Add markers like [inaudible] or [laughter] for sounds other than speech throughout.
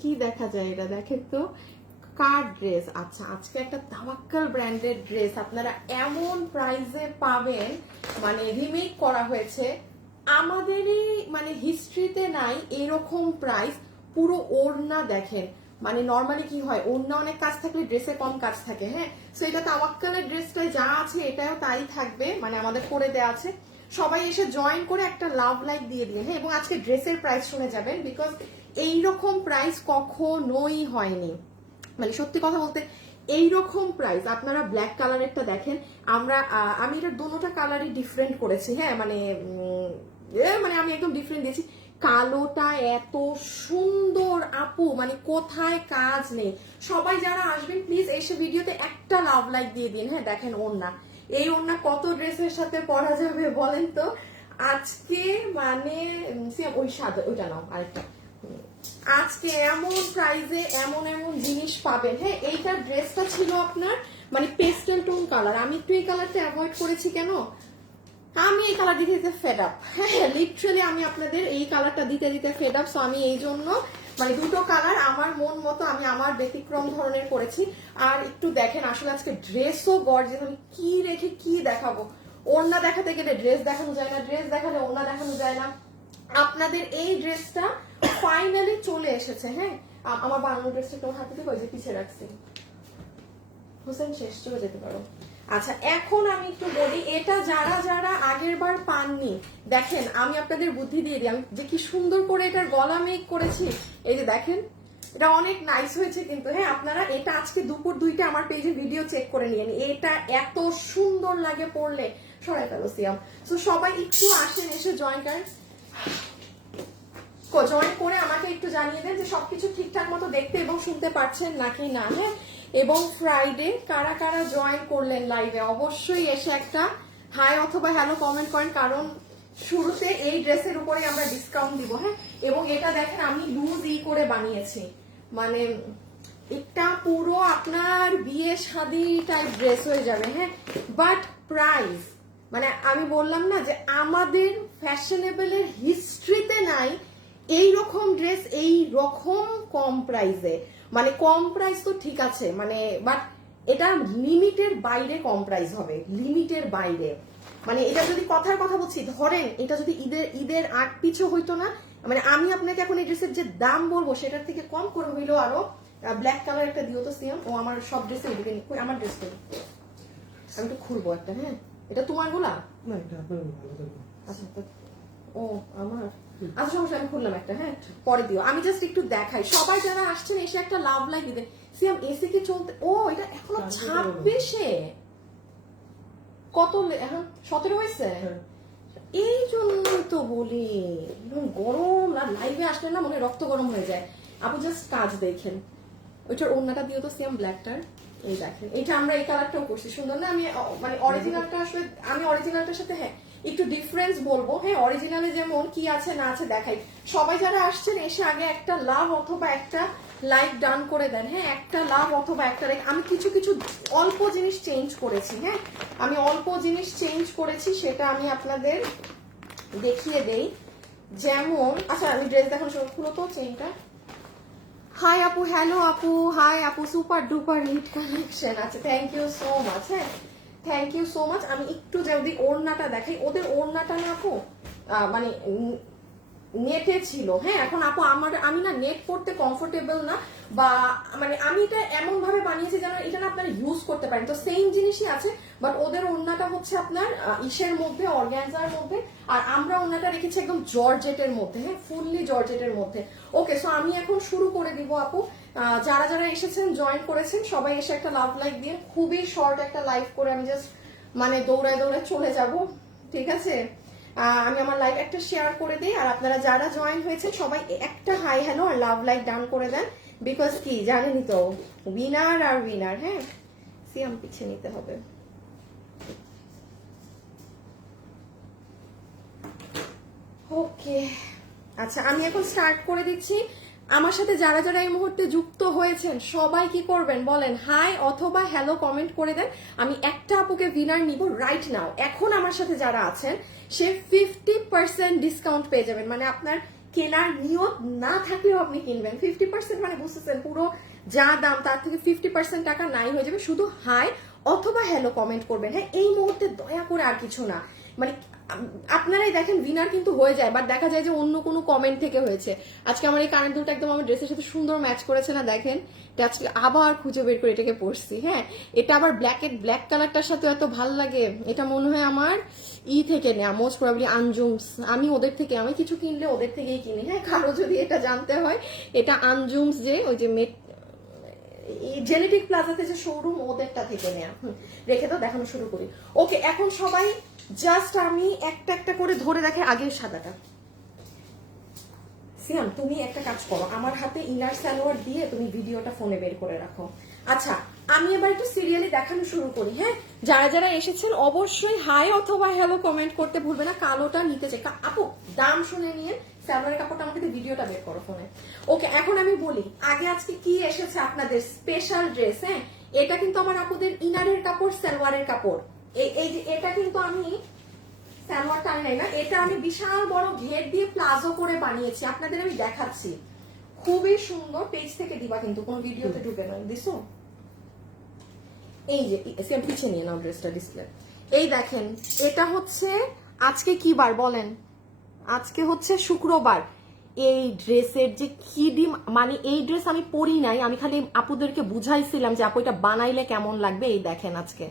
কি দেখা যায় এটা দেখেন তো? কার ড্রেস আচ্ছা আজকে একটা তাওয়াক্কাল ব্র্যান্ডের ড্রেস আপনারা এমন প্রাইসে পাবেন মানে রিমেক করা হয়েছে। আমাদেরই মানে হিস্ট্রিতে নাই এরকম প্রাইস পুরো ওড়না দেখেন। মানে নর্মালি কি হয়, ওড়না অনেক কাজ থাকলে ড্রেসে কম কাজ থাকে হ্যাঁ? সো এটা তাওয়াক্কালের ড্রেসটা যা আছে, এটাও তাই থাকবে মানে আমাদের করে দেওয়া আছে। সবাই এসে জয়েন করে একটা লাভ লাইক দিয়ে দিন হ্যাঁ? এবং আজকে ড্রেসের প্রাইস শুনে যাবেন বিকজ এইরকম প্রাইস কখনোই হয়নি। মানে সত্যি কথা বলতে, এইরকম প্রাইস আপনারা ব্ল্যাক কালারেরটা দেখেন, আমরা আমি এটা দোনোটা কালারই ডিফারেন্ট করেছি হ্যাঁ মানে মানে আমি একদম ডিফারেন্ট দিয়েছি। কালোটা এত সুন্দর আপু মানে কোথায় কাজ নেই। সবাই যারা আসবেন প্লিজ এসে ভিডিওতে একটা লাভ লাইক দিয়ে দিন হ্যাঁ দেখেন ওড়না। এই ওড়না কত ড্রেসের সাথে পরা যাবে বলেন তো? আজকে মানে ওই সাদা, ওইটা নাও আরেকটা। আজকে এমন প্রাইজে এমন এমন জিনিস পাবেন। হ্যাঁ এইটার ড্রেসটা ছিল আপনার মানে পেস্টেল টোন কালার আমি একটু এই কালারটা অ্যাভয়েড করেছি কেন? আমি এই কালার দিতে দিতে ফেড আপ হ্যাঁ লিটারালি আমি আপনাদের এই কালারটা দিতে দিতে ফেড আপ সো আমি এই জন্য মানে দুটো কালার আমার মন মতো আমি আমার ব্যতিক্রম ধরনের করেছি। আর একটু দেখেন, আসলে আজকে ড্রেসও গর্জেস আমি কি রেখে কি দেখাবো? ওড়না দেখাতে গেলে ড্রেস দেখানো যায় না ড্রেস দেখালে ওড়না দেখানো যায় না। আপনাদের এই ড্রেসটা ফাইনালি চলে এসেছে হ্যাঁ? আমার বানানো ড্রেসটা তোমার হাতে ওই যে পিছিয়ে রাখছি। হোসেন, শেষ চলে যেতে পারো। আচ্ছা এখন আমি একটু বলি, এটা যারা যারা আগের বার পাননি, দেখেন, আমি আপনাদের বুদ্ধি দিয়ে দিই, আমি যে কি সুন্দর করে এটার গলা মেক করেছি, এই যে দেখেন, এটা অনেক নাইস হয়েছে কিন্তু হ্যাঁ আপনারা এটা আজকে দুপুর দুইটা আমার পেজে ভিডিও চেক করে নিয়েন এটা এত সুন্দর লাগে পড়লে। সরাই ফেলো, সিয়াম। তো সবাই একটু আসেন, এসে জয়েন করেন। জয়েন করে আমাকে একটু জানিয়ে দেন যে সবকিছু ঠিকঠাক মতো দেখতে এবং শুনতে পাচ্ছেন নাকি না। হ্যাঁ এবং ফ্রাইডে কারা কারা জয়েন করলেন লাইভে অবশ্যই এসে একটা হাই অথবা হ্যালো কমেন্ট করেন, কারণ শুরুতে এই ড্রেসের উপরে আমরা ডিসকাউন্ট দিব হ্যাঁ? এবং এটা দেখেন আমি লুজ ই করে বানিয়েছি। মানে এটা পুরো আপনার বিয়ে শাদি টাইপ ড্রেস হয়ে যাবে হ্যাঁ? বাট প্রাইস মানে আমি বললাম না যে আমাদের ফ্যাশনেবলের হিস্ট্রিতে নাই এই রকম ড্রেস এই রকম কম প্রাইসে মানে কম প্রাইস তো ঠিক আছে মানে বাট এটা লিমিটের বাইরে কম প্রাইস হবে লিমিটের বাইরে। মানে এটা যদি কথার কথা বলছি ধরেন এটা যদি ঈদের ঈদের আট পিছু হইতো না মানে আমি আপনাকে এখন এই ড্রেসের যে দাম বলব সেটার থেকে কম করে হইল আরও ব্ল্যাক কালার একটা দিও তো সিয়াম। ও আমার সব ড্রেসে নি। আমার ড্রেস কই? আমি একটু খুলবো একটা হ্যাঁ? এটা তোমার গোলা না এটা আপনার আচ্ছা ও আমার? আচ্ছা সমস্যা আমি খুললাম একটা হ্যাঁ? পরে দিও। আমি জাস্ট একটু দেখাই। সবাই যারা আসছেন এসে একটা লাভ সিয়াম এসি কি চলতে ও এটা এখনও ছাব্বিশে? কত এখন সতেরো হয়েছে? হ্যাঁ। এই জন্যই তো বলি। গরম আর লাইভে আসলে না মনে হয় রক্ত গরম হয়ে যায়। আপু জাস্ট কাজ দেখেন। ওইটার ওড়নাটা দিও তো সিয়াম ব্ল্যাকটার এই দেখেন। এটা আমরা এই কালারটাও করছি। সুন্দর না? আমি মানে অরিজিনালটা আসলে আমি অরিজিনালটার সাথে হ্যাঁ একটু ডিফারেন্স বলব। হ্যাঁ অরিজিনালে যেমন কি আছে, না আছে দেখাই। সবাই যারা আসছেন, এসে আগে একটা লাভ অথবা একটা লাইক ডান করে দেন। হ্যাঁ একটা লাভ অথবা একটা like আমি কিছু কিছু অল্প জিনিস চেঞ্জ করেছি। হ্যাঁ আমি অল্প জিনিস চেঞ্জ করেছি, সেটা আমি আপনাদের দেখিয়ে দেই। যেমন আচ্ছা আমি ড্রেস দেখানো শুরু খুলো তো চেনটা হাই আপু হ্যালো আপু। হাই আপু সুপার ডুপার হিট কালেকশন আছে। থ্যাংক ইউ সো মাচ হ্যাঁ। থ্যাংক ইউ সো মাচ আমি একটু যদি ওড়নাটা দেখাই ওদের ওড়নাটা না আপু মানে নেটে ছিল। হ্যাঁ এখন আপু, আমার, আমি না নেট পড়তে কমফোর্টেবল না বা মানে আমি এটা এমন ভাবে বানিয়েছি যেন এটা না আপনারা ইউজ করতে পারেন। তো সেম জিনিসই আছে বাট ওদের ওড়নাটা হচ্ছে আপনার ইসের মধ্যে, অর্গ্যানজার মধ্যে, আর আমরা ওড়নাটা রেখেছি একদম জর্জেটের মধ্যে হ্যাঁ ফুললি জর্জেটের মধ্যে। ওকে সো আমি এখন শুরু করে দিব আপু। যারা যারা এসেছেন জয়েন করেছেন, সবাই এসে একটা লাভ লাইক দিয়ে, খুবই শর্ট একটা লাইভ করে আমি জাস্ট মানে দৌড়ায় দৌড়ায় চলে যাব, ঠিক আছে? আমি আমার লাইভ একটা শেয়ার করে দিই, আর আপনারা যারা জয়েন হয়েছে সবাই একটা হাই হ্যালো আর লাভ লাইক ডান করে দেন বিকজ কি জানেনই তো উইনার আর উইনার হ্যাঁ? সিয়াম পিছিয়ে নিতে হবে। ওকে আচ্ছা আমি এখন স্টার্ট করে দিচ্ছি। আমার সাথে যারা যারা এই মুহূর্তে যুক্ত হয়েছেন, সবাই কি করবেন বলেন? হাই অথবা হ্যালো কমেন্ট করে দেন। আমি একটা আপুকে উইনার নিব রাইট নাও এখন আমার সাথে যারা আছেন সে ফিফটি পার্সেন্ট ডিসকাউন্ট পেয়ে যাবেন। মানে আপনার কেনার নিয়ত না থাকলেও আপনি কিনবেন। ফিফটি পার্সেন্ট মানে বুঝতেছেন, পুরো যা দাম তার থেকে ফিফটি পার্সেন্ট টাকা নাই হয়ে যাবে। শুধু হাই অথবা হ্যালো কমেন্ট করবেন। হ্যাঁ এই মুহূর্তে দয়া করে আর কিছু না। মানে আপনারাই দেখেন উইনার কিন্তু হয়ে যায় বাট দেখা যায় যে অন্য কোনো কমেন্ট থেকে হয়েছে। আজকে আমার এই কারেন্ট দুলটা একদম আমার ড্রেসের সাথে সুন্দর ম্যাচ করেছে না, দেখেন। এটা আজকে আবার খুঁজে বের করে এটাকে পরছি হ্যাঁ। এটা আবার ব্ল্যাক এর ব্ল্যাক কালারটার সাথে এত ভালো লাগে, এটা মনে হয় আমার ই থেকে নেওয়া মোস্ট প্রবাবলি আনজুমস আমি ওদের থেকে, আমি কিছু কিনলে ওদের থেকেই কিনি হ্যাঁ কারও যদি এটা জানতে হয়, এটা আনজুমস যে, ওই যে মেট জেনেটিক প্লাজাতে যে শোরুম ওদেরটা থেকে নেয়া। রেখে দাও, দেখানো শুরু করি। ওকে, এখন সবাই জাস্ট আমি একটা একটা করে ধরে দেখে আগে সাদাটা। সিয়াম, তুমি একটা কাজ করো। আমার হাতে ইনার সালোয়ার দিয়ে তুমি ভিডিওটা ফোনে বের করে রাখো। আচ্ছা আমি এবার একটু সিরিয়ালি দেখানো শুরু করি হ্যাঁ? যারা যারা এসেছেন, অবশ্যই হাই অথবা হ্যালো কমেন্ট করতে ভুলবে না। কালোটা নিতে চাই। আপু, দাম শুনে নিয়ে সালোয়ারের কাপড়টা আমাকে দিয়ে ভিডিওটা বের করো ফোনে। ওকে, এখন আমি বলি, আগে আজকে কি এসেছে আপনাদের স্পেশাল ড্রেস হ্যাঁ? এটা কিন্তু আমার আপুদের ইনারের কাপড়, সালোয়ারের কাপড়। এই যে এটা কিন্তু আমি সালোয়ার টান না, এটা আমি বিশাল বড় ঘের দিয়ে প্লাজো করে বানিয়েছি, আপনাদের আমি দেখাচ্ছি। খুবই সুন্দর পেজ থেকে দিবা কিন্তু, কোনো ভিডিওতে ঢুকে নয় দিছো? এই যে পিছিয়ে নিয়ে নাও ড্রেসটা ডিসপ্লে এই দেখেন, এটা হচ্ছে আজকে কি বার বলেন? আজকে হচ্ছে শুক্রবার। এই ড্রেসের যে কি ডিম মানে এই ড্রেস আমি পরি নাই, আমি খালি আপুদেরকে বুঝাইছিলাম যে আপু এটা বানাইলে কেমন লাগবে, এই দেখেন আজকে।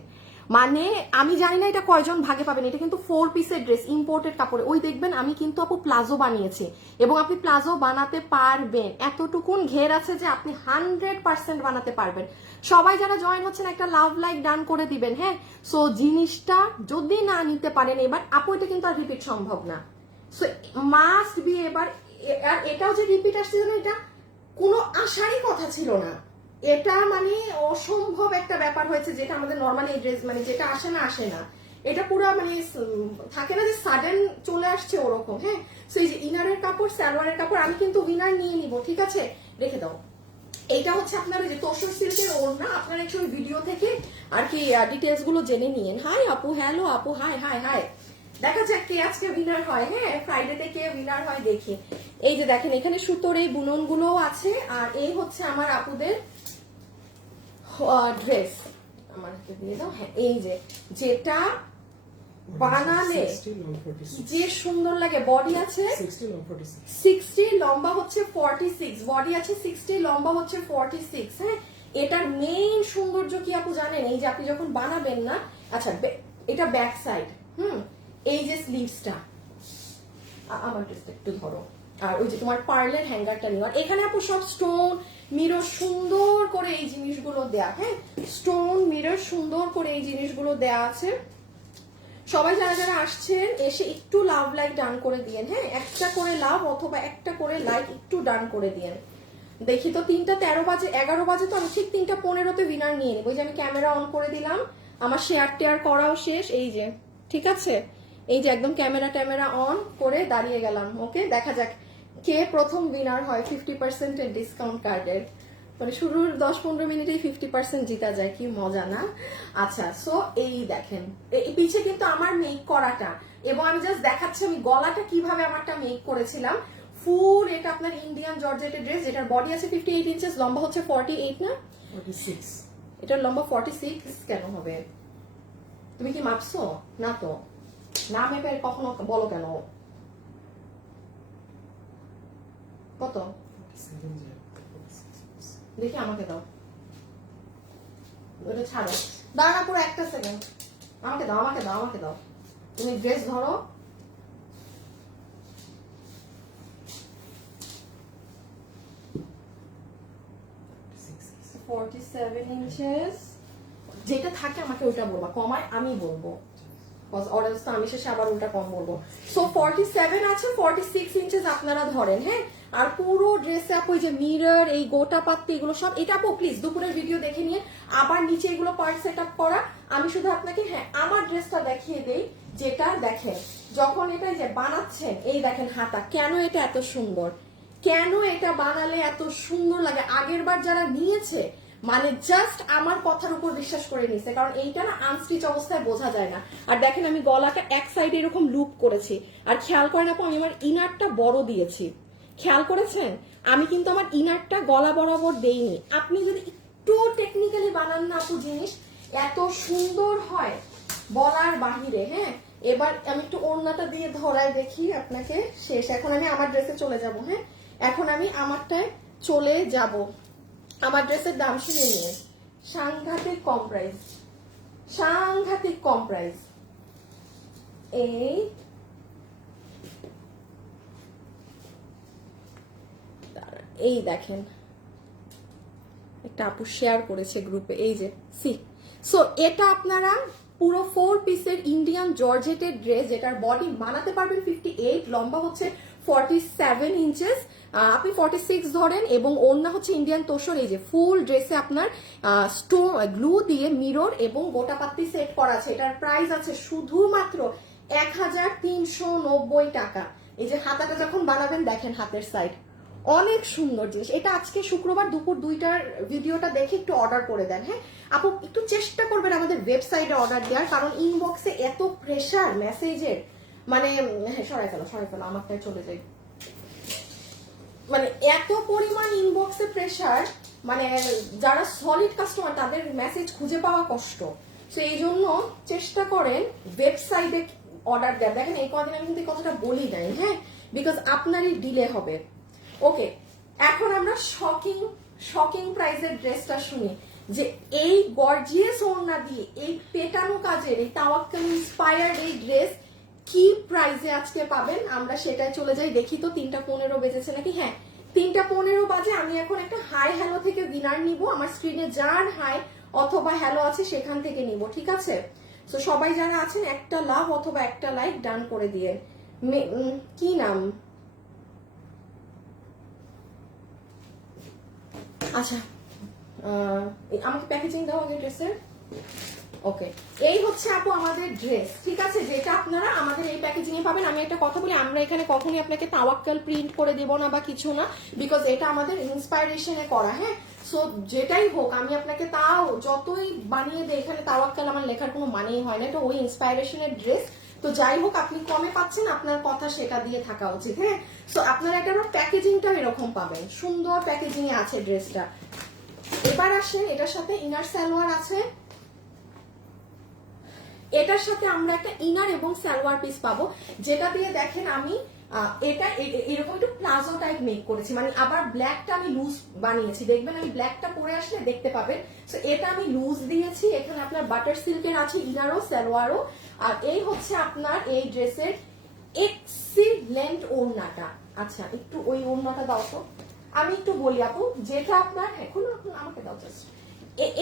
মানে আমি জানি না এটা কয়জন ভাগে পাবেন, এটা কিন্তু ফোর পিসের ড্রেস ইম্পোর্টেড কাপড়ে। ওই দেখবেন আমি কিন্তু আপু প্লাজো বানিয়েছি এবং আপনি প্লাজো বানাতে পারবেন। এতটুকুন ঘের আছে যে আপনি হান্ড্রেড পার্সেন্ট বানাতে পারবেন। সবাই যারা জয়েন হচ্ছেন, একটা লাভ লাইক ডান করে দিবেন হ্যাঁ? সো জিনিসটা যদি না নিতে পারেন, এবার আপু, এটা কিন্তু আর রিপিট সম্ভব না। সো মাস্ট বি এবার আর এটাও যে রিপিট আসছে যেন এটা কোনো আশারই কথা ছিল না। এটা মানে অসম্ভব একটা ব্যাপার হয়েছে, যেটা আমাদের নর্মালি ড্রেস মানে যেটা আসে না আসে না। এটা পুরো মানে থাকে না যে সাডেন চলে আসছে ওরকম হ্যাঁ? সো এই যে ইনারের কাপড় সালোয়ারের কাপড়, আমি কিন্তু উইনার নিয়ে নিব, ঠিক আছে? রেখে দাও। এইটা হচ্ছে আপনার যে তোষর সিল্কের ওড়না, আপনারা একটু ভিডিও থেকে আর কি ডিটেলসগুলো জেনে নিয়েন। হাই আপু হ্যালো আপু হাই হাই হাই দেখা যাক কে আজকে উইনার হয় হ্যাঁ? ফ্রাইডেতে কে উইনার হয় দেখি। এই যে দেখেন এখানে সুতোর এই বুননগুলো আছে আর এই হচ্ছে আমার আপুদের ড্রেস আমাকে দিয়ে দাও হ্যাঁ এই যে যেটা বানালে 60 long 46 যে সুন্দর লাগে বডি আছে 60 long 46 সিক্সটি লম্বা হচ্ছে ফর্টি সিক্স বডি আছে সিক্সটি লম্বা হচ্ছে ফর্টি সিক্স হ্যাঁ? এটার মেইন সৌন্দর্য কি আপু জানেন? এই যে আপনি যখন বানাবেন না আচ্ছা এটা ব্যাক সাইড হুম? এই যে স্লিভসটা আমার ড্রেসটা একটু ধরো। আর ওই যে তোমার পার্লের হ্যাঙ্গারটা নেওয়ার। এখানে আপু সব স্টোন মিরর সুন্দর করে এই জিনিসগুলো দেয়া হ্যাঁ? স্টোন মিরর সুন্দর করে এই জিনিসগুলো দেয়া আছে। সবাই যারা যারা আসছেন, এসে একটু লাভ লাইক ডান করে দিয়েন হ্যাঁ? একটা করে লাভ অথবা একটা করে লাইক একটু ডান করে দিয়েন। দেখি তো তিনটা তেরো বাজে, এগারো বাজে তো আমি ঠিক তিনটা পনেরোতে উইনার নিয়ে নিব। যে আমি ক্যামেরা অন করে দিলাম, আমার শেয়ার টেয়ার করাও শেষ, এই যে, ঠিক আছে? এই যে একদম ক্যামেরা ট্যামেরা অন করে দাঁড়িয়ে গেলাম ওকে দেখা যাক কে প্রথম উইনার হয় ফিফটি পার্সেন্টের ডিসকাউন্ট কার্ডের মানে শুরুর দশ পনেরো মিনিটেই ফিফটি পার্সেন্ট জিতা যায় কি মজা না? আচ্ছা সো এই দেখেন এই পিছে কিন্তু আমার মেক করাটা এবং আমি জাস্ট দেখাচ্ছি আমি গলাটা কীভাবে আমারটা মেক করেছিলাম। ফুল এটা আপনার ইন্ডিয়ান জর্জেটের ড্রেস যেটার বডি আছে ফিফটি এইট ইঞ্চেস লম্বা হচ্ছে ফর্টি এইট না? 46 এটার লম্বা ফর্টি সিক্স কেন হবে? তুমি কি মাপছো? না তো। না মেপে কখনো বলো কেন? কত? 47 যায় 46 দেখি আমাকে দাও। ওটা ছাড়ো। দাঁড়া পুরো একটা সেকেন্ড আমাকে দাও আমাকে দাও আমাকে দাও। তুমি ড্রেস ধরো। ফর্টি সেভেন ইঞ্চেস যেটা থাকে আমাকে ওটা বলবা কমায় আমি বলব। আমি শেষে আবার ওটা কম বলব। সো ফর্টি সেভেন আছে ফর্টি সিক্স ইঞ্চেস আপনারা ধরেন হ্যাঁ? আর পুরো ড্রেসে আপু এই যে মিরর এই গোটা পাত্তি, এগুলো সব, এটা আপু প্লিজ দুপুরের ভিডিও দেখে নিয়ে আবার নিচে এগুলো পার্ট সেট আপ করা। আমি শুধু আপনাকে হ্যাঁ আমার ড্রেসটা দেখিয়ে দেই, যেটা দেখেন, যখন এটা যে বানাচ্ছেন, এই দেখেন হাতা, কেন এটা এত সুন্দর? কেন এটা বানালে এত সুন্দর লাগে? আগের বার যারা নিয়েছে মানে জাস্ট আমার কথার উপর বিশ্বাস করে নিছে, কারণ এইটা না আনস্টিচ অবস্থায় বোঝা যায় না। আর দেখেন আমি গলাটা এক সাইডে এরকম লুপ করেছি। আর খেয়াল করেন আপু, আমি আমার ইনারটা বড় দিয়েছি। খেয়াল করেছেন? আমি কিন্তু আমার ইনারটা গলা বরাবর দেইনি। আপনি যদি একটু টেকনিক্যালি বানান না আপু জিনিস, এত সুন্দর হয় বলার বাহিরে হ্যাঁ? এবার আমি একটু ওড়নাটা দিয়ে ধরায় দেখি আপনাকে। শেষ, এখন আমি আমার ড্রেসে চলে যাব হ্যাঁ? এখন আমি আমারটায় চলে যাব। আমার ড্রেসের দাম শুনে নিয়ে সাংঘাতিক কম প্রাইস সাংঘাতিক কম প্রাইস এই এই দেখেন। একটা আপু শেয়ার করেছে গ্রুপে এই যে সি সো এটা আপনারা পুরো ফোর পিসের ইন্ডিয়ান জর্জেটের ড্রেস যেটার বডি বানাতে পারবেন ফিফটি এইট লম্বা হচ্ছে ফর্টি সেভেন ইঞ্চেস আপনি ফর্টি সিক্স ধরেন এবং ওড়না হচ্ছে ইন্ডিয়ান তোষর, এই যে ফুল ড্রেসে আপনার স্টোন গ্লু দিয়ে মিরর এবং গোটা পাত্তি সেট করা আছে। এটার প্রাইস আছে শুধুমাত্র এক হাজার তিনশো নব্বই টাকা। এই যে হাতাটা যখন বানাবেন, দেখেন হাতের সাইড অনেক সুন্দর জিনিস। এটা আজকে শুক্রবার দুপুর দুইটার ভিডিওটা দেখে একটু অর্ডার করে দেন হ্যাঁ? আপু, একটু চেষ্টা করবেন আমাদের ওয়েবসাইটে অর্ডার দেওয়ার, কারণ ইনবক্সে এত প্রেশার মেসেজের মানে হ্যাঁ সরাই ফেলো সরাই ফেলো আমারটাই চলে যাই মানে এত পরিমাণ ইনবক্সে প্রেশার মানে যারা সলিড কাস্টমার তাদের মেসেজ খুঁজে পাওয়া কষ্ট। তো এই জন্য চেষ্টা করেন ওয়েবসাইটে অর্ডার দেয় দেখেন, এই কদিন আমি কিন্তু কথাটা বলি নাই হ্যাঁ? বিকজ আপনারই ডিলে হবে। ওকে এখন আমরা শকিং শকিং প্রাইসের ড্রেসটা শুনি, যে এই গর্জিয়াস ওড়না দিয়ে, এই পেটানো কাজের, এই তাওয়াক্কাল ইন্সপায়ার্ড এই ড্রেস কি প্রাইজে আজকে পাবেন? আমরা সেটাই চলে যাই। দেখি তো, তিনটা পনেরো বেজেছে নাকি? হ্যাঁ তিনটা পনেরো বাজে, আমি এখন একটা হাই হ্যালো থেকে দিনার নিব। আমার স্ক্রিনে যার হাই অথবা হ্যালো আছে, সেখান থেকে নিব, ঠিক আছে? তো সবাই যারা আছেন, একটা লাভ অথবা একটা লাইক ডান করে দিয়ে। কি নাম? আচ্ছা আমাকে প্যাকেজিং দাও আগে ড্রেসের ওকে এই হচ্ছে আপু আমাদের ড্রেস ঠিক আছে? যেটা আপনারা আমাদের এই প্যাকেজিং এ পাবেন। আমি একটা কথা বলি, আমরা এখানে কখনোই আপনাকে তাওয়াক্কাল প্রিন্ট করে দেব না বা কিছু না বিকজ এটা আমাদের ইন্সপাইরেশনে করা হ্যাঁ? সো যেটাই হোক, আমি আপনাকে তাও যতই বানিয়ে দেয় এখানে তাওয়াক্কাল আমার লেখার কোনো মানেই হয় না। এটা ওই ইন্সপাইরেশনের ড্রেস তো যাই হোক, আপনি কমে পাচ্ছেন, আপনার কথা সেটা দিয়ে থাকা উচিত হ্যাঁ? সো আপনারা এটা প্যাকেজিংটা এরকম পাবেন। সুন্দর প্যাকেজিং এ আছে ড্রেসটা এবার আসেন, এটার সাথে ইনার সালোয়ার আছে। এটার সাথে আমরা একটা ইনার এবং সালোয়ার পিস পাবো। যেটা দিয়ে দেখেন আমি এটা এরকম একটু প্লাজো টাইপ মেক করেছি। মানে আবার ব্ল্যাকটা আমি লুজ বানিয়েছি। দেখবেন আমি ব্ল্যাকটা পরে আসলে দেখতে পাবেন। তো এটা আমি লুজ দিয়েছি। এখানে আপনার বাটার সিল্কের আছে ইনারও সালোয়ারও আর এই হচ্ছে আপনার এই ড্রেসের এক্সিলেন্ট ওড়নাটা। আচ্ছা একটু ওই ওড়নাটা দাও তো। আমি একটু বলি আপু, যেটা আপনার, এখন আমাকে দাও জাস্ট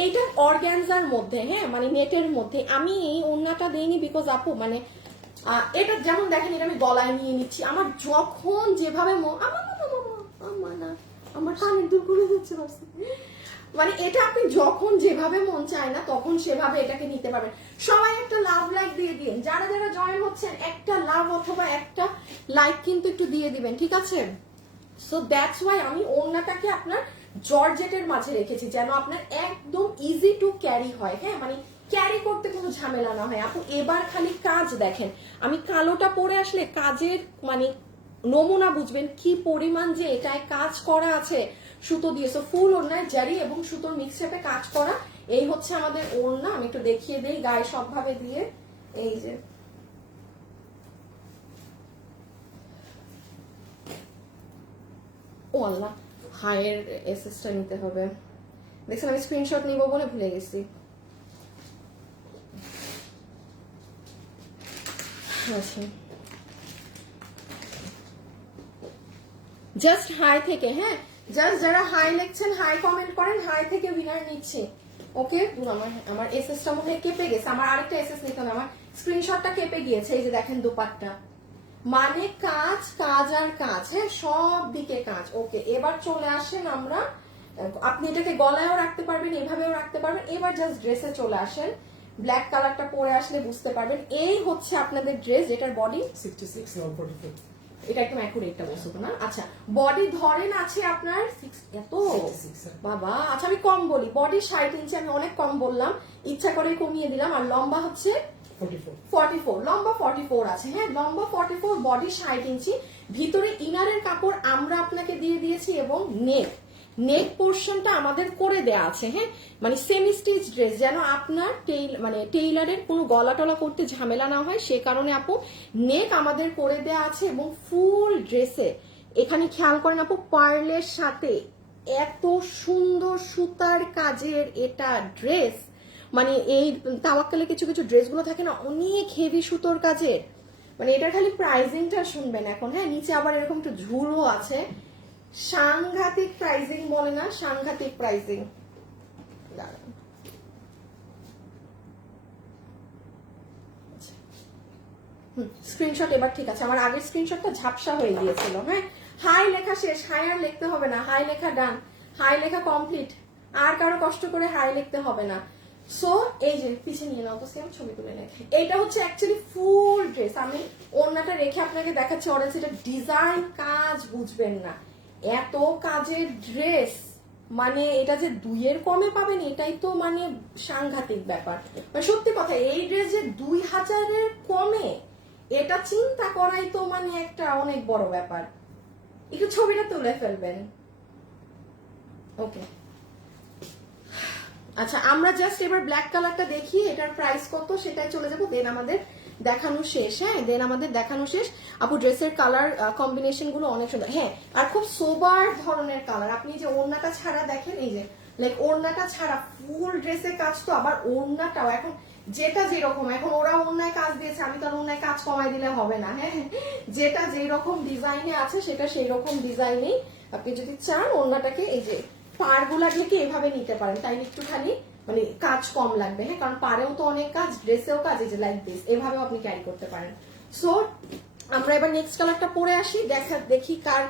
এইটা অর্গ্যানজার মধ্যে হ্যাঁ মানে নেটের মধ্যে। আমি এই ওড়নাটা দেইনি বিকজ আপু মানে এটা যেমন দেখেন, এটা আমি গলায় নিয়ে নিচ্ছি। আমার যখন যেভাবে আমার আমার না, আমার দূর যাচ্ছে। মানে এটা আপনি যখন যেভাবে মন চায় না, তখন সেভাবে এটাকে নিতে পারবেন। সবাই একটা লাভ লাইক দিয়ে দিন। যারা যারা জয়েন হচ্ছেন, একটা লাভ অথবা একটা লাইক কিন্তু একটু দিয়ে দিবেন, ঠিক আছে? সো দ্যাটস ওয়াই আমি ওড়নাটাকে আপনার জর্জেটের মাঝে রেখেছি যেন আপনার একদম ইজি টু ক্যারি হয় হ্যাঁ? মানে ক্যারি করতে কোনো ঝামেলা না হয়। আপু, এবার খালি কাজ দেখেন। আমি কালোটা পরে আসলে কাজের মানে নমুনা বুঝবেন কি পরিমাণ যে এটায় কাজ করা আছে। সুতো দিয়ে সো ফুল ওড়নায় জারি এবং সুতোর মিক্সচারটা কাজ করা। এই হচ্ছে আমাদের ওড়না। আমি একটু দেখিয়ে দিই গায়ে সবভাবে দিয়ে। এই যে। ও আল্লাহ। হায়ের এসএসটা নিতে হবে। দেখছেন, আমি স্ক্রিনশট নিব বলে ভুলে গেছি। আচ্ছা। জাস্ট হাই থেকে হ্যাঁ? জাস্ট যারা হাই লিখছেন হাই কমেন্ট করেন হাই থেকে উইনার নিচ্ছে। ওকে আমার আমার এসএসটা মনে হয় কেঁপে গেছে। আমার আরেকটা এসএস নিতে হবে। আমার স্ক্রিনশটটা কেঁপে গিয়েছে। এই যে দেখেন দুপাট্টা। মানে কাজ কাজ আর কাজ হ্যাঁ সব দিকে কাজ। ওকে এবার চলে আসেন আমরা আপনি এটাকে গলায়ও রাখতে পারবেন এভাবেও রাখতে পারবেন। এবার জাস্ট ড্রেসে চলে আসেন। ব্ল্যাক কালারটা পরে আসলে বুঝতে পারবেন। এই হচ্ছে আপনাদের ড্রেস যেটার বডি 66 now 44 এটা একদম অ্যাকুরেটটা বলছো তো না আচ্ছা বডি ধরেন আছে আপনার এত? 66। বাবা আচ্ছা আমি কম বলি। বডি ষাট ইঞ্চি আমি অনেক কম বললাম। ইচ্ছা করে কমিয়ে দিলাম। আর লম্বা হচ্ছে ফোর্টি ফোর লম্বা ফর্টি ফোর আছে হ্যাঁ? লম্বা ফর্টি ফোর বডি ষাট ইঞ্চি ভিতরে ইনারের কাপড় আমরা আপনাকে দিয়ে দিয়েছি এবং নেক নেক পোর্শনটা আমাদের করে দেয়া আছে হ্যাঁ? মানে সেমি স্টিচ ড্রেস যেন আপনার টেইল মানে টেইলারের কোনো গলা টলা করতে ঝামেলা না হয়, সে কারণে আপু নেক আমাদের করে দেয়া আছে এবং ফুল ড্রেসে এখানে খেয়াল করেন আপু পার্লের সাথে এত সুন্দর সুতার কাজের এটা ড্রেস মানে এই তাওয়াক্কালে কিছু কিছু ড্রেসগুলো থাকে না, অনেক হেভি সুতোর কাজের। মানে এটার খালি প্রাইজিংটা শুনবেন এখন হ্যাঁ? নিচে আবার এরকম একটু ঝুলও আছে। সাংঘাতিক প্রাইজিং বলে না, সাংঘাতিক প্রাইজিং স্ক্রিনশট এবার ঠিক আছে। আমার আগের স্ক্রিনশটটা ঝাপসা হয়ে গিয়েছিল হ্যাঁ? হাই লেখা শেষ, হাই আর লিখতে হবে না, হাই লেখা ডান হাই লেখা কমপ্লিট আর কারও কষ্ট করে হাই লিখতে হবে না। সো এই যে পিছিয়ে নিয়ে নাও, তো সেম ছবি তুলে নেয়। এইটা হচ্ছে অ্যাকচুয়ালি ফুল ড্রেস আমি ওড়নাটা রেখে আপনাকে দেখাচ্ছি অরেঞ্জ এটা ডিজাইন কাজ বুঝবেন না। এত কাজের ড্রেস মানে এটা যে দুইয়ের কমে পাবেন, এটাই তো মানে সাংঘাতিক ব্যাপার। মানে সত্যি কথা, এই ড্রেস যে দুই হাজারের কমে, এটা চিন্তা করাই তো মানে একটা অনেক বড় ব্যাপার। একটু ছবিটা তুলে ফেলবেন। ওকে আচ্ছা আমরা জাস্ট এবার ব্ল্যাক কালারটা দেখি এটার প্রাইস কত, সেটাই চলে যাব। দেন আমাদের দেখানো শেষ হ্যাঁ? দেন আমাদের দেখানো শেষ। আপু ড্রেসের কালার কম্বিনেশনগুলো অনেক সুন্দর। হ্যাঁ আর খুব সোবার ধরনের কালার আপনি যে ওড়নাটা ছাড়া দেখেন, এই যে লাইক ওড়নাটা ছাড়া ফুল ড্রেসের কাজ তো, আবার ওড়নাটাও এখন যেটা যেরকম, এখন ওরা অন্যায় কাজ দিয়েছে, আমি তো অন্যায় কাজ কমাই দিলে হবে না হ্যাঁ? যেটা যেই রকম ডিজাইনে আছে, সেটা সেই রকম ডিজাইনেই আপনি যদি চান, ওড়নাটাকে এই যে পাড়গুলা ঢেকে এভাবে নিতে পারেন, তাই একটুখানি মানে কাজ কম লাগবে। হ্যাঁ কারণ পাড়েও তো অনেক কাজ, ড্রেসেও কাজ, এই যে লাইক দিস এভাবেও আপনি ক্যারি করতে পারেন। সো আমরা এবার নেক্সট কালারটা পরে আসি, দেখা, দেখি কার,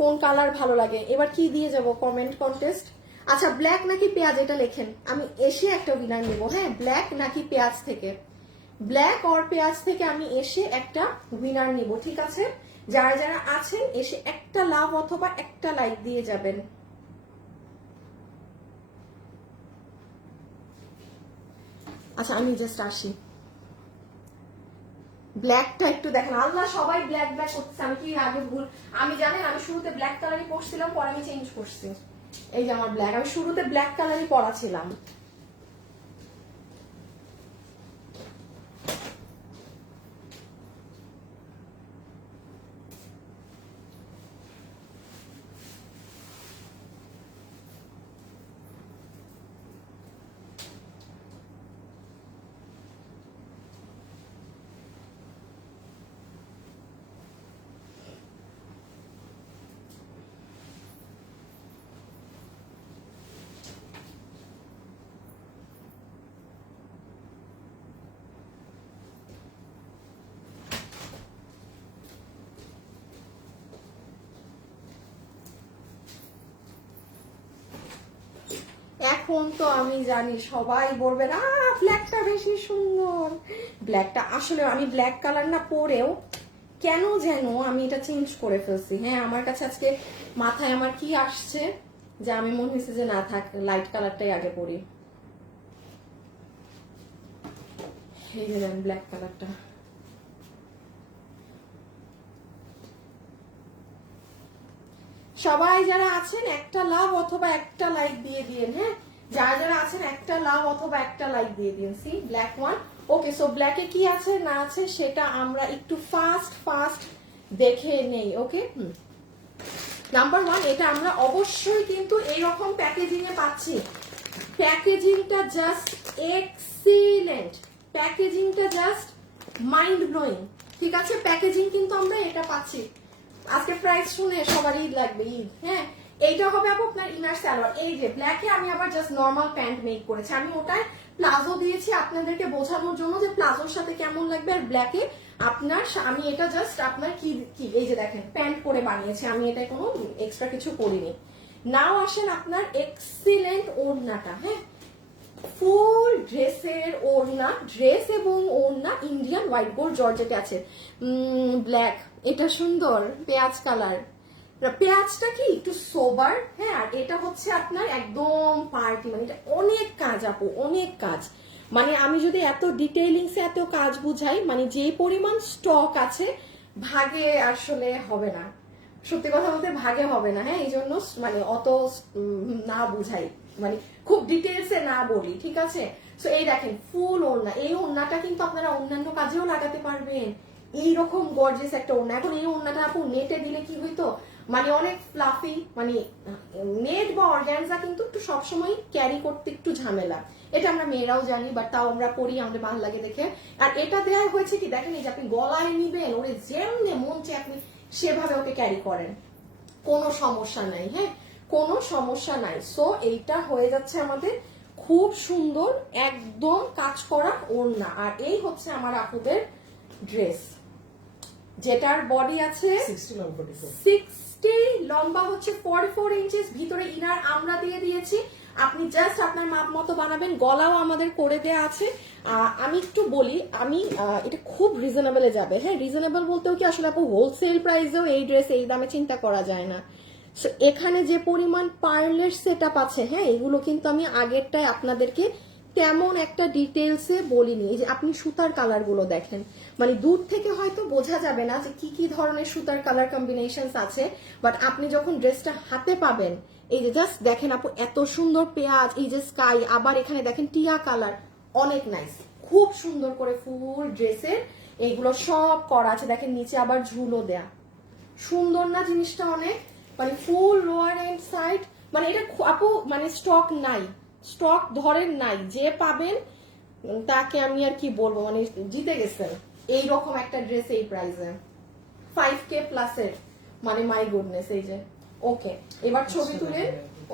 কোন কালার ভালো লাগে। এবার কি দিয়ে যাব কমেন্ট কন্টেস্ট আচ্ছা ব্ল্যাক নাকি পেঁয়াজ, এটা লেখেন। আমি এসে একটা উইনার নেব। হ্যাঁ ব্ল্যাক নাকি পেঁয়াজ থেকে? ব্ল্যাক অর পেঁয়াজ থেকে আমি এসে একটা উইনার নিব, ঠিক আছে? যারা যারা আছেন, এসে একটা লাভ অথবা একটা লাইক দিয়ে যাবেন। আচ্ছা আমি জাস্ট আসি। ব্ল্যাকটা একটু দেখেন। আল্লাহ সবাই ব্ল্যাক ব্ল্যাক করতেছে। আমি কি আগে ভুল? আমি জানেন, আমি শুরুতে ব্ল্যাক কালারই পরছিলাম, পরে আমি চেঞ্জ করছি। এই যে আমার ব্ল্যাক আমি শুরুতে ব্ল্যাক কালারই পরা ছিলাম এখন তো আমি জানি সবাই বলবে, না ব্ল্যাকটা বেশি সুন্দর। ব্ল্যাকটা আসলে আমি ব্ল্যাক কালার না পরেও কেন যেন আমি এটা চেঞ্জ করে ফেলছি। হ্যাঁ আমার কাছে আজকে মাথায় আমার কি আসছে যে আমি মনে হয়েছে যে না, থাক লাইট কালারটাই আগে পরি। ব্ল্যাক কালারটা সবাই যারা আছেন, একটা লাভ অথবা একটা লাইক দিয়ে দিন হ্যাঁ? যারা যারা আছেন, একটা লাভ অথবা একটা লাইক দিয়ে দিন see black one okay so ব্ল্যাকে কি আছে, না আছে, সেটা আমরা একটু ফাস্ট ফাস্ট দেখে নেই ওকে নাম্বার ওয়ান এটা আমরা অবশ্যই কিন্তু এইরকম প্যাকেজিং এ পাচ্ছি। প্যাকেজিংটা জাস্ট এক্সিলেন্ট প্যাকেজিংটা জাস্ট মাইন্ড ব্লোয়িং ঠিক আছে? প্যাকেজিং কিন্তু আমরা এটা পাচ্ছি। আজকে প্রাইস শুনে সবার ঈদ লাগবে, ঈদ হ্যাঁ? এইটা হবে আপু আপনার ইনার সালোয়ার এই যে ব্ল্যাকে আমি আবার জাস্ট নর্মাল প্যান্ট মেক করেছি। আমি ওটায় প্লাজো দিয়েছি আপনাদেরকে বোঝানোর জন্য যে প্লাজোর সাথে কেমন লাগবে। আর ব্ল্যাকে আপনার আমি এটা জাস্ট আপনার কি কি, এই যে দেখেন প্যান্ট করে বানিয়েছি। আমি এটা কোনো এক্সট্রা কিছু করিনি। নাও আসেন আপনার এক্সিলেন্ট ওড়নাটা হ্যাঁ? ফুল ড্রেসের ওড়না, ড্রেস এবং ওড়না ইন্ডিয়ান হোয়াইট গোল্ড জর্জেটে আছে। ব্ল্যাক, এটা সুন্দর, পেঁয়াজ কালার। পেঁয়াজটা কি একটু সোবার? হ্যাঁ আর এটা হচ্ছে আপনার একদম পার্টি মানে এটা অনেক কাজ আপু, অনেক কাজ। মানে আমি যদি এত ডিটেইলিংসে এত কাজ বুঝাই মানে যে পরিমাণ স্টক আছে, ভাগে আসলে হবে না। সত্যি কথা বলতে ভাগে হবে না হ্যাঁ এই জন্য মানে অত না বুঝাই। মানে খুব ডিটেলসে না বলি, ঠিক আছে? তো এই দেখেন ফুল ওড়না। এই ওড়নাটা কিন্তু আপনারা অন্যান্য কাজেও লাগাতে পারবেন। এইরকম গর্জেস একটা ওড়না। এখন এই ওড়নাটা আপু নেটে দিলে কি হইতো? মানে অনেক ফ্লাফি মানে নেট বা অর্গ্যানজা কিন্তু একটু সবসময় ক্যারি করতে একটু ঝামেলা। এটা আমরা মেয়েরাও জানি বাট তাও আমরা পরি আমাদের ভালো লাগে দেখে। আর এটা দেওয়া হয়েছে কি? দেখেন এই যে আপনি গলায় নিবেন, ওরে যেমনে মন চায় আপনি সেভাবে ওকে ক্যারি করেন। কোনো সমস্যা নাই হ্যাঁ? কোনো সমস্যা নাই। সো এইটা হয়ে যাচ্ছে আমাদের খুব সুন্দর একদম কাজ করা ওড়না। আর এই হচ্ছে আমার আপুদের ড্রেস যেটার বডি আছে সিক্সটি লম্বা হচ্ছে ফোর ফোর ইঞ্চেস ভিতরে ইনার আমরা দিয়ে দিয়েছি। আপনি জাস্ট আপনার মাপ মতো বানাবেন। গলাও আমাদের করে দেয়া আছে। আমি একটু বলি আমি এটা খুব রিজনেবলে যাবে। হ্যাঁ রিজনেবল বলতেও কি আসলে আপু হোলসেল প্রাইসেও এই ড্রেস এই দামে চিন্তা করা যায় না। So, এখানে যে পরিমাণ পার্লের সেট আপ আছে হ্যাঁ এগুলো কিন্তু আমি আগেরটায় আপনাদেরকে তেমন একটা ডিটেলসে বলিনি। এই যে আপনি সুতার কালারগুলো দেখেন মানে দূর থেকে হয়তো বোঝা যাবে না যে কি কি ধরনের সুতার কালার কম্বিনেশন আছে বাট আপনি যখন ড্রেসটা হাতে পাবেন এই যে জাস্ট দেখেন আপু এত সুন্দর পেঁয়াজ এই যে স্কাই আবার এখানে দেখেন টিয়া কালার অনেক নাইস খুব সুন্দর করে ফুল ড্রেসের এইগুলো সব করা আছে। দেখেন নিচে আবার ঝুলো দেয়া। সুন্দর না জিনিসটা অনেক? মানে ফুল লোয়ার এন্ড সাইড মানে এটা আপু মানে স্টক নাই। স্টক ধরেন নাই। যে পাবেন তাকে আমি আর কি বলব মানে জিতে গেছেন। এই রকম একটা ড্রেস এই প্রাইসে ফাইভ কে প্লাসের মানে মাই গুডনেস এই যে। ওকে এবার ছবি তুলে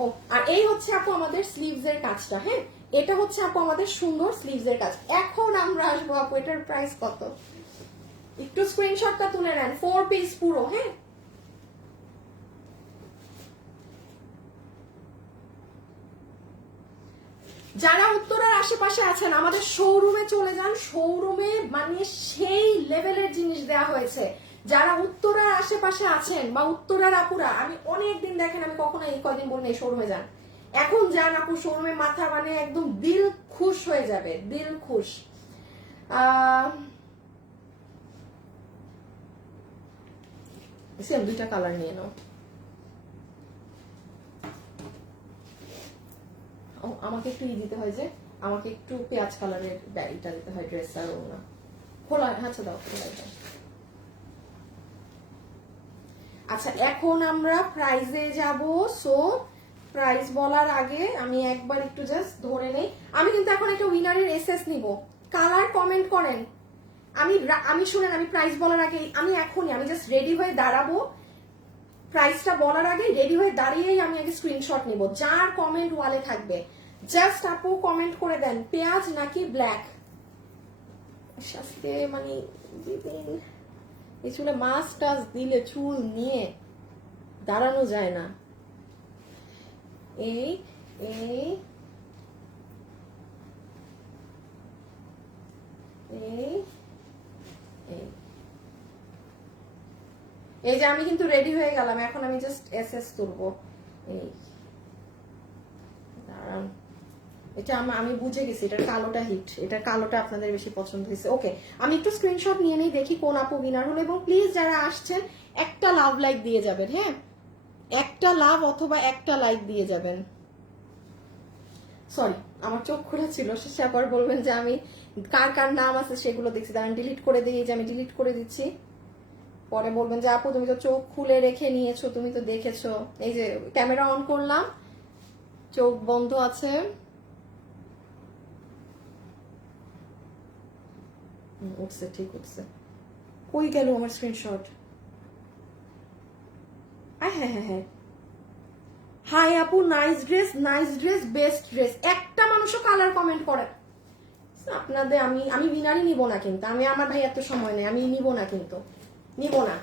ও আর এই হচ্ছে আপু আমাদের স্লিভস এর কাজটা হ্যাঁ? এটা হচ্ছে আপু আমাদের সুন্দর স্লিভস এর কাজ। এখন আমরা আসব আপু এটার প্রাইস কত? একটু স্ক্রিনশটটা তুলে নেন। ফোর পিস পুরো হ্যাঁ? যারা উত্তরার আশেপাশে আছেন, আমাদের শোরুমে চলে যান। শোরুমে মানে সেই লেভেলের জিনিস দেয়া হয়েছে। যারা উত্তরার আশেপাশে আছেন বা উত্তরার আপুরা, আমি অনেক দিন দেখেন, আমি কখনো এই কদিন বলি শোরুমে যান। এখন যান আপু, শোরুমে মাথা মানে একদম দিল খুশ হয়ে যাবে, দিল খুশ। সেম দুইটা কালার নিয়ে নাও। আমাকে একটু ই দিতে হয় যে, আমাকে একটু পেঁয়াজ কালারের এটা দিতে হয় ড্রেস আর ওনা খোলা আচ্ছা দাও, খোলা। আচ্ছা এখন আমরা প্রাইজে যাব। সো প্রাইস বলার আগে আমি একবার একটু জাস্ট ধরে নেই। আমি কিন্তু এখন একটা উইনারের এসএস নিব। কালার কমেন্ট করেন। আমি আমি শুনেন, আমি প্রাইস বলার আগে, আমি এখনই, আমি জাস্ট রেডি হয়ে দাঁড়াবো। প্রাইসটা বলার আগে রেডি হয়ে দাঁড়িয়েই আমি আগে স্ক্রিনশট নিব। যার কমেন্ট ওয়ালে থাকবে। জাস্ট আপু কমেন্ট করে দেন, পেঁয়াজ নাকি ব্ল্যাক শাস্তে মানে এই চুলে মাছ টাস দিলে চুল নিয়ে দাঁড়ানো যায় না। এই এই এই এই যে আমি কিন্তু রেডি হয়ে গেলাম, এখন আমি জাস্ট এস এস তুলবো। এই এটা আমা- বুঝে গেছি, এটা কালোটা হিট এটা কালোটা আপনাদের বেশি পছন্দ হয়েছে। ওকে আমি একটু স্ক্রিনশট নিয়ে নিই, দেখি কোন আপু উইনার হলো, এবং প্লিজ যারা আসছেন, একটা লাভ লাইক দিয়ে যাবেন হ্যাঁ? একটা লাভ অথবা একটা লাইক দিয়ে যাবেন। সরি আমার চোখ খোলা ছিল, শেষে আবার বলবেন যে আমি কার কার নাম আছে সেগুলো দেখছি। দাঁড়ান ডিলিট করে দিই যে আমি ডিলিট করে দিচ্ছি। পরে বলবেন যে, আপু, তুমি তো চোখ খুলে রেখে নিয়েছো, তুমি তো দেখেছ। এই যে, ক্যামেরা অন করলাম, চোখ বন্ধ আছে। উঠছে, ঠিক উঠছে। কই গেল আমার স্ক্রিনশট হ্যাঁ হ্যাঁ হ্যাঁ। হাই, আপু nice dress nice dress best dress একটা মানুষও কালার কমেন্ট করে। আপনাদের, আমি আমি উইনারই নিব না কিন্তু। আমি, আমার ভাই এত সময় নেই আমি নিব না কিন্তু। নিব না।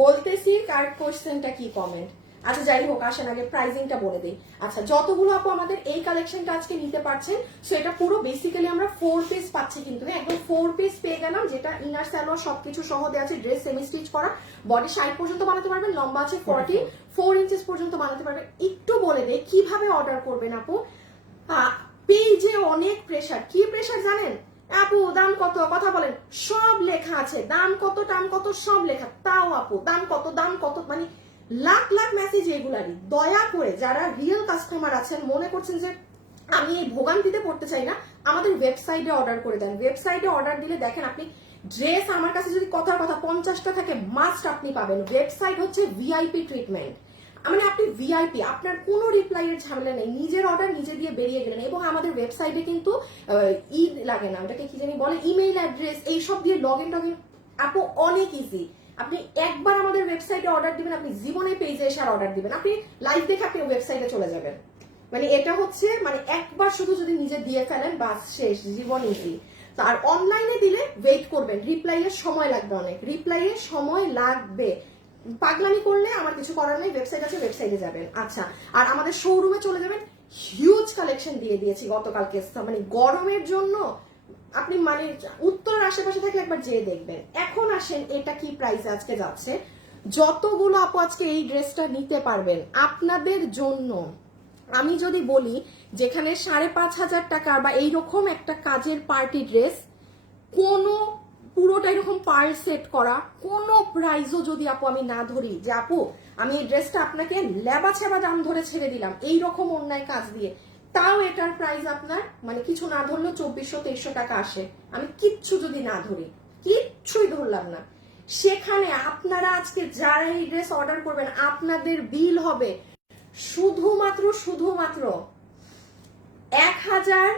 বলতেছি কার কোশ্চেনটা কি কমেন্ট আচ্ছা যাই হোক আসেন আগে প্রাইজিংটা বলে দিই। আচ্ছা যতগুলো আপু আমাদের এই কালেকশনটা আজকে নিতে পারছেন সো এটা পুরো বেসিক্যালি আমরা ফোর পিস পাচ্ছি কিন্তু হ্যাঁ? একদম ফোর পিস পেয়ে গেলাম যেটা ইনার স্যালোয়ার সবকিছু সহ দেওয়া আছে ড্রেস সেমি স্টিচ করা। বডি সাইড পর্যন্ত বানাতে পারবেন লম্বা আছে ফর্টি ফোর ইঞ্চেস পর্যন্ত বানাতে পারবেন। একটু বলে দেয় কীভাবে অর্ডার করবেন আপু? এই অনেক প্রেশার কি প্রেশার জানেন? আপু, দাম কত? কথা বলেন। সব লেখা আছে। দাম কত দাম কত, সব লেখা। তাও আপু, দাম কত দাম কত মানে লাখ লাখ মেসেজ এগুলারই। দয়া করে যারা রিয়েল কাস্টমার আছেন, মনে করছেন যে আমি এই ভোগান্তিতে পড়তে চাই না, আমাদের ওয়েবসাইটে অর্ডার করে দেন। ওয়েবসাইটে অর্ডার দিলে দেখেন আপনি ড্রেস আমার কাছে যদি কথার কথা পঞ্চাশটা থাকে মাস্ট আপনি পাবেন। ওয়েবসাইট হচ্ছে ভিআইপি ট্রিটমেন্ট মানে আপনি ভিআইপি আপনার কোনো রিপ্লাই এর ঝামেলা নেই। নিজের অর্ডার নিজে দিয়ে বেরিয়ে গেলেন এবং আমাদের ওয়েবসাইটে কিন্তু ই লাগে না, ওটাকে কি জানি বলে? ইমেইল অ্যাড্রেস এইসব দিয়ে লগ ইন টগ ইন আপু অনেক ইজি আপনি একবার আমাদের ওয়েবসাইটে অর্ডার দিবেন, আপনি জীবনে পেজে এসে আর অর্ডার দিবেন আপনি লাইভ দেখে আপনি ওয়েবসাইটে চলে যাবেন। মানে এটা হচ্ছে মানে একবার শুধু যদি নিজে দিয়ে ফেলেন, বাস শেষ, জীবন ইজি আর অনলাইনে দিলে ওয়েট করবেন। রিপ্লাই এর সময় লাগবে অনেক। রিপ্লাই এর সময় লাগবে। পাগলামি করলে আমার কিছু করার নেই ওয়েবসাইট আছে ওয়েবসাইটে যাবেন। আচ্ছা আর আমাদের শোরুমে চলে যাবেন হিউজ কালেকশন দিয়ে দিয়েছি গতকালকে মানে গরমের জন্য। আপনি মানে উত্তরের আশেপাশে থাকলে একবার যেয়ে দেখবেন। এখন আসেন, এটা কি প্রাইস আজকে যাচ্ছে? যতগুলো আপু আজকে এই ড্রেসটা নিতে পারবেন, আপনাদের জন্য। আমি যদি বলি, যেখানে সাড়ে পাঁচ হাজার টাকা বা এইরকম একটা কাজের পার্টি ড্রেস কোনো পুরোটা এরকম পার সেট করা। কোনো প্রাইজও যদি আপু আমি না ধরি, যে আপু, আমি এই ড্রেসটা আপনাকে লেবা ছেবা দাম ধরে ছেড়ে দিলাম এই রকম অন্যায় কাজ দিয়ে, তাও এটার প্রাইস আপনার মানে কিছু না ধরলেও চব্বিশশো, তেইশশো টাকা আসে। আমি কিচ্ছু যদি না ধরি, কিচ্ছুই ধরলাম না। সেখানে আপনারা আজকে যারা এই ড্রেস অর্ডার করবেন, আপনাদের বিল হবে শুধুমাত্র শুধুমাত্র এক হাজার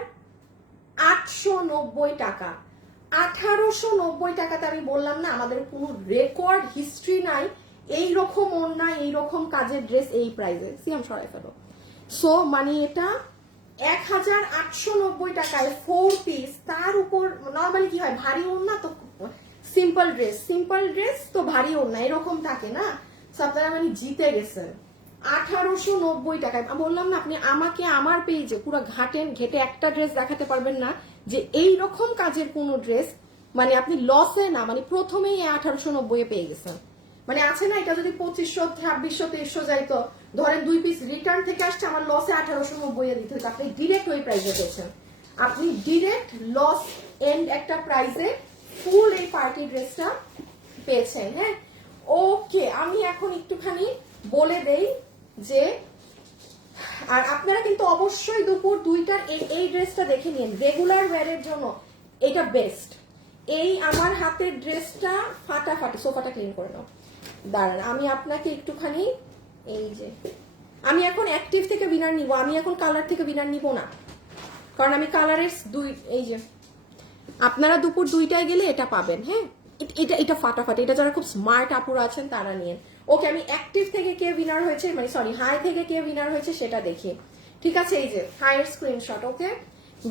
আটশো নব্বই টাকা। আঠারোশো নব্বই টাকাতে আমি বললাম না, আমাদের কোনো রেকর্ড হিস্ট্রি নাই। এই রকম অন্যায় এই রকম কাজের ড্রেস এই প্রাইসে সিএম সরাই ফেলো সো মানে এটা এক হাজার আটশো নব্বই টাকায় ফোর পিস তার উপর নর্মালি কি হয়, ভারী ওড়না তো সিম্পল ড্রেস সিম্পল ড্রেস তো ভারী ওড়না, এরকম থাকে না? So, আপনারা মানে জিতে গেছেন। আঠারোশো নব্বই টাকায় বললাম না, আপনি আমাকে আমার পেজে পুরো ঘাটেন, ঘেটে একটা ড্রেস দেখাতে পারবেন না। যে এই রকম কাজের কোনো ড্রেস মানে আপনি লসে না মানে প্রথমেই আঠারোশো নব্বই পেয়ে গেছেন। মানে আছে না, এটা যদি পঁচিশশো, ছাব্বিশশো, তেইশশো যাইতো ধরেন দুই পিস রিটার্ন থেকে আসছে, আমার লসে আঠারোশো নব্বই দিতে হচ্ছে আপনি ডিরেক্ট ওই প্রাইসে পেয়েছেন। আপনি ডিরেক্ট লস এন্ড একটা প্রাইসে ফুল এই পার্টি ড্রেসটা পেয়েছেন হ্যাঁ? ওকে আমি এখন একটুখানি বলে দেই যে আর আপনারা কিন্তু অবশ্যই দুপুর দুইটার এই এই ড্রেসটা দেখে নিন। রেগুলার ওয়্যারের জন্য এটা বেস্ট এই আমার হাতের ড্রেসটা ফাটাফাটি, সোফাটা ক্লিন করে নাও। দাঁড়ান, আমি আপনাকে একটুখানি এই যে, আমি এখন অ্যাক্টিভ থেকে বিনার নিব, আমি এখন কালার থেকে বিনার নিব না। কারণ আমি কালারের দুই, এই যে, আপনারা দুপুর দুইটায় গেলে এটা পাবেন হ্যাঁ? এট- এটা ফাটাফাটি, এটা যারা খুব স্মার্ট আপুরা আছেন, তারা নিয়েন। ওকে, আমি অ্যাক্টিভ থেকে কে উইনার হয়েছে? মানে সরি হাই থেকে কে উইনার হয়েছে সেটা দেখি। ঠিক আছে, এই যে হাইয়ের স্ক্রিনশট ওকে?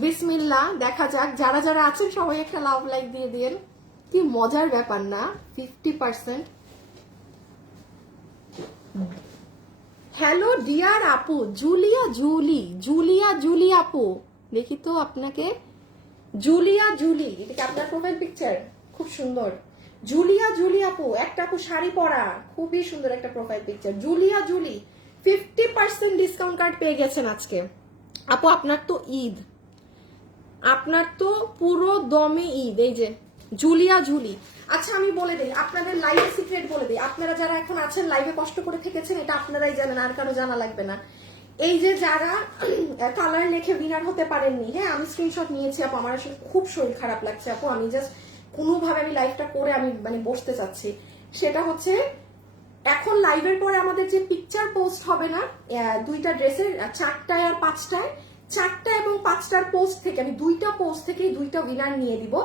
বিসমিল্লা দেখা যাক। যারা যারা আছেন, সবাই একটা লাভ লাইক দিয়ে দিন কি মজার ব্যাপার না? ফিফটি পার্সেন্ট হ্যালো ডিয়ার আপু, জুলিয়া জুলি জুলিয়া জুলি আপু। দেখি তো আপনাকে। জুলিয়া জুলি, এটা কি আপনার প্রোফাইল পিকচার খুব সুন্দর। জুলিয়া জুলি আপু, একটা আপু শাড়ি পরা। খুবই সুন্দর একটা profile picture Julia, Julie fifty percent discount card পেয়ে গেছেন আজকে। আপু, আপনার তো ঈদ। আপনার তো পুরো দমে ঈদ। এই যে, জুলিয়া, জুলি। আচ্ছা আমি বলে দিই, আপনাদের লাইভে সিক্রেট বলে দিই। আপনারা যারা এখন আছেন লাইভে কষ্ট করে থেকেছেন, এটা আপনারাই জানেন, আর কারও জানা লাগবে না। এই যে যারা [clears throat] কালার লেখে উইনার হতে পারেননি হ্যাঁ আমি স্ক্রিনশট নিয়েছি, আপু, আমার আসলে খুব শরীর খারাপ লাগছে, আপু। আমি জাস্ট কোনোভাবে আমি লাইভটা করে আমি মানে বসতে চাচ্ছি। সেটা হচ্ছে, এখন লাইভের পরে আমাদের যে পিকচার পোস্ট হবে না দুইটা ড্রেসের চারটায় আর পাঁচটায় চারটা এবং পাঁচটার পোস্ট থেকে, আমি দুইটা পোস্ট থেকেই দুইটা উইনার নিয়ে দিব।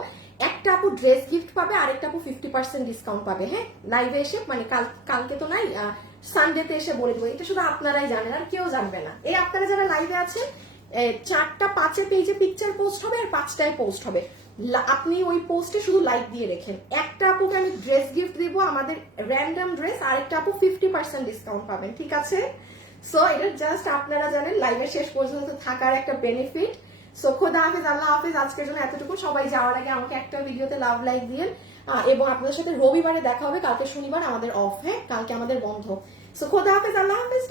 একটা আপু ড্রেস গিফট পাবে আর একটা আপু ফিফটি পার্সেন্ট ডিসকাউন্ট পাবে। হ্যাঁ লাইভে এসে মানে কাল, কালকে তো নাই সানডেতে এসে বলে দেবো। এটা শুধু আপনারাই জানেন, আর কেউ জানবে না। এই আপনারা যারা লাইভে আছেন চারটা, পাঁচে পেজে পিকচার পোস্ট হবে আর পাঁচটায় পোস্ট হবে। আপনি ওই পোস্টে শুধু লাইক দিয়ে রেখেন। একটা আপুকে আমি ড্রেস গিফট দিব, আমাদের র্যান্ডম ড্রেস আরেকটা আপু ফিফটি পার্সেন্ট ডিসকাউন্ট পাবেন, ঠিক আছে? সো এটা জাস্ট আপনারা জানেন লাইভের শেষ পর্যন্ত থাকার একটা বেনিফিট সো খোদা হাফিজ, আল্লাহ হাফিজ, আজকের জন্য এতটুকু। সবাই যাওয়ার আগে আমাকে একটা ভিডিওতে লাভ লাইক দিন এবং আপনাদের সাথে রবিবারে দেখা হবে, কালকে শনিবার আমাদের অফ হ্যাঁ? কালকে আমাদের বন্ধ। সো খোদা হাফিজ, আল্লাহ হাফিজ